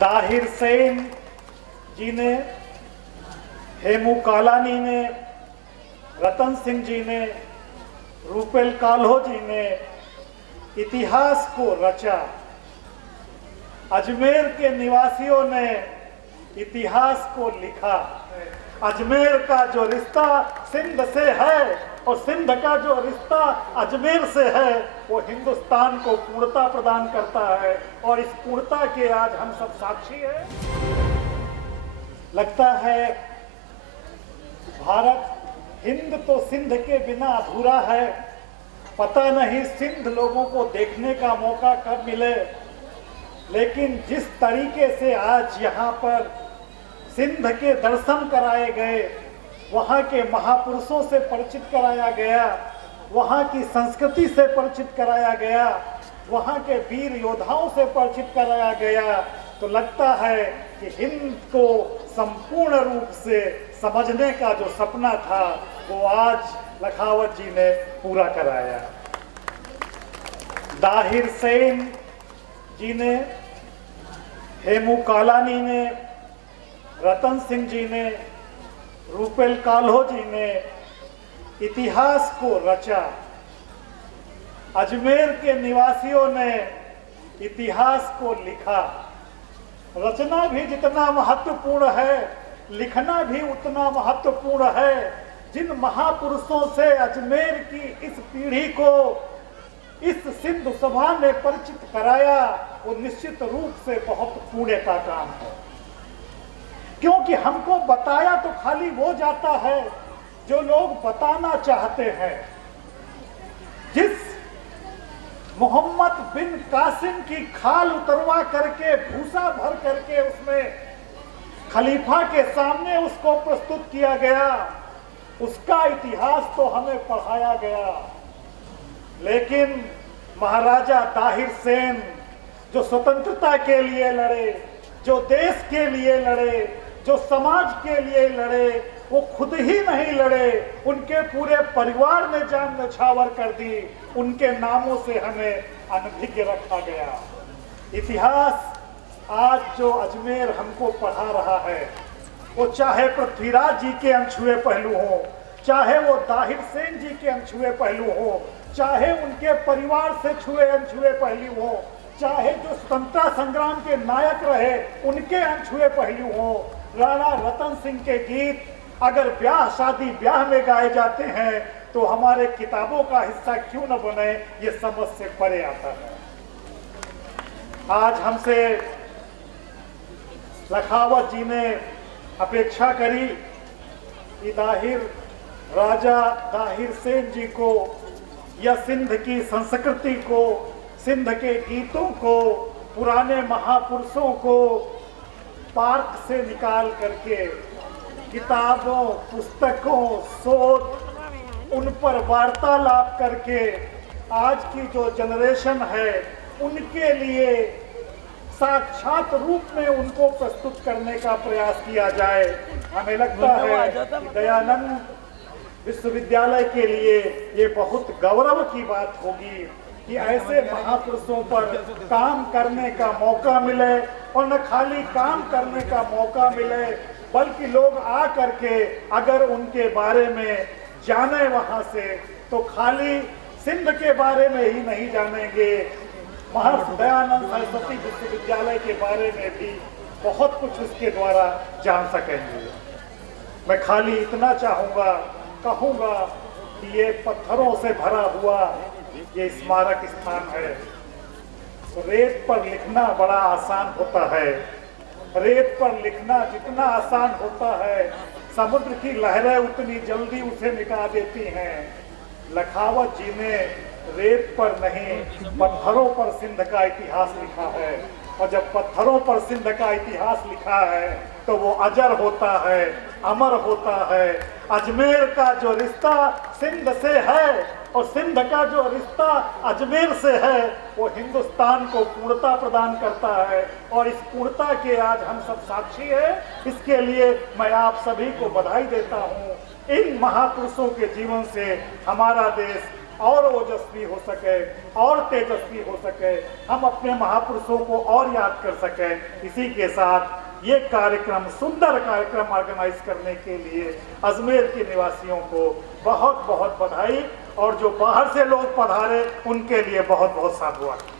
दाहिर सेन जी ने, हेमू कालानी ने, रतन सिंह जी ने, रूपेल काल्हो जी ने इतिहास को रचा। अजमेर के निवासियों ने इतिहास को लिखा। अजमेर का जो रिश्ता सिंध से है और सिंध का जो रिश्ता अजमेर से है वो हिंदुस्तान को पूर्णता प्रदान करता है और इस पूर्णता के आज हम सब साक्षी हैं। लगता है भारत हिंद तो सिंध के बिना अधूरा है। पता नहीं सिंध लोगों को देखने का मौका कब मिले, लेकिन जिस तरीके से आज यहाँ पर सिंध के दर्शन कराए गए, वहाँ के महापुरुषों से परिचित कराया गया, वहाँ की संस्कृति से परिचित कराया गया, वहाँ के वीर योद्धाओं से परिचित कराया गया, तो लगता है कि हिंद को संपूर्ण रूप से समझने का जो सपना था वो आज लखावत जी ने पूरा कराया। दाहिर सेन जी ने, हेमू कालानी ने, रतन सिंह जी ने, रूपेल काल्हो जी ने इतिहास को रचा। अजमेर के निवासियों ने इतिहास को लिखा। रचना भी जितना महत्वपूर्ण है, लिखना भी उतना महत्वपूर्ण है। जिन महापुरुषों से अजमेर की इस पीढ़ी को इस सिंधु सभा ने परिचित कराया, वो निश्चित रूप से बहुत पुण्य का काम है, क्योंकि हमको बताया तो खाली वो जाता है जो लोग बताना चाहते हैं। जिस मोहम्मद बिन कासिम की खाल उतरवा करके, भूसा भर करके उसमें खलीफा के सामने उसको प्रस्तुत किया गया, उसका इतिहास तो हमें पढ़ाया गया। लेकिन महाराजा दाहिर सेन जो स्वतंत्रता के लिए लड़े, जो देश के लिए लड़े, जो समाज के लिए लड़े, वो खुद ही नहीं लड़े, उनके पूरे परिवार ने जान न्यौछावर कर दी। उनके नामों से हमें अनभिज्ञ रखा गया। इतिहास आज जो अजमेर हमको पढ़ा रहा है, वो चाहे पृथ्वीराज जी के अनछुए पहलू हो, चाहे वो दाहिर सेन जी के अनछुए पहलू हो, चाहे उनके परिवार से छुए अनछुए पहलू हो, चाहे जो स्वतंत्रता संग्राम के नायक रहे उनके अनछुए पहलू हो। राणा रतन सिंह के गीत अगर ब्याह शादी ब्याह में गाए जाते हैं तो हमारे किताबों का हिस्सा क्यों न बने, ये समझ से परे आता है। आज हमसे लखावत जी ने अपेक्षा करी कि राजा दाहिर सेन जी को या सिंध की संस्कृति को, सिंध के गीतों को, पुराने महापुरुषों को पार्क से निकाल करके किताबों, पुस्तकों, शोध, उन पर वार्तालाप करके आज की जो जनरेशन है उनके लिए साक्षात रूप में उनको प्रस्तुत करने का प्रयास किया जाए। हमें लगता है कि दयानंद विश्वविद्यालय के लिए ये बहुत गौरव की बात होगी कि ऐसे महापुरुषों पर काम करने का मौका मिले, और न खाली काम करने का मौका मिले बल्कि लोग आ करके अगर उनके बारे में जाने वहां से तो खाली सिंध के बारे में ही नहीं जानेंगे, महर्षि दयानंद सरस्वती विश्वविद्यालय के बारे में भी बहुत कुछ उसके द्वारा जान सकेंगे। मैं खाली इतना चाहूँगा, कहूँगा कि ये पत्थरों से भरा हुआ ये स्मारक स्थान है। तो रेत पर लिखना बड़ा आसान होता है, रेत पर लिखना जितना आसान होता है समुद्र की लहरें उतनी जल्दी उसे मिटा देती हैं। लखावत जी ने रेत पर नहीं पत्थरों पर सिंध का इतिहास लिखा है, और जब पत्थरों पर सिंध का इतिहास लिखा है तो वो अजर होता है, अमर होता है। अजमेर का जो रिश्ता सिंध से है और सिंध का जो रिश्ता अजमेर से है वो हिंदुस्तान को पूर्णता प्रदान करता है, और इस पूर्णता के आज हम सब साक्षी हैं। इसके लिए मैं आप सभी को बधाई देता हूँ। इन महापुरुषों के जीवन से हमारा देश और ओजस्वी हो सके और तेजस्वी हो सके, हम अपने महापुरुषों को और याद कर सकें। इसी के साथ ये कार्यक्रम, सुंदर कार्यक्रम ऑर्गेनाइज करने के लिए अजमेर के निवासियों को बहुत बहुत बधाई, और जो बाहर से लोग पधारे उनके लिए बहुत बहुत साधुवाद।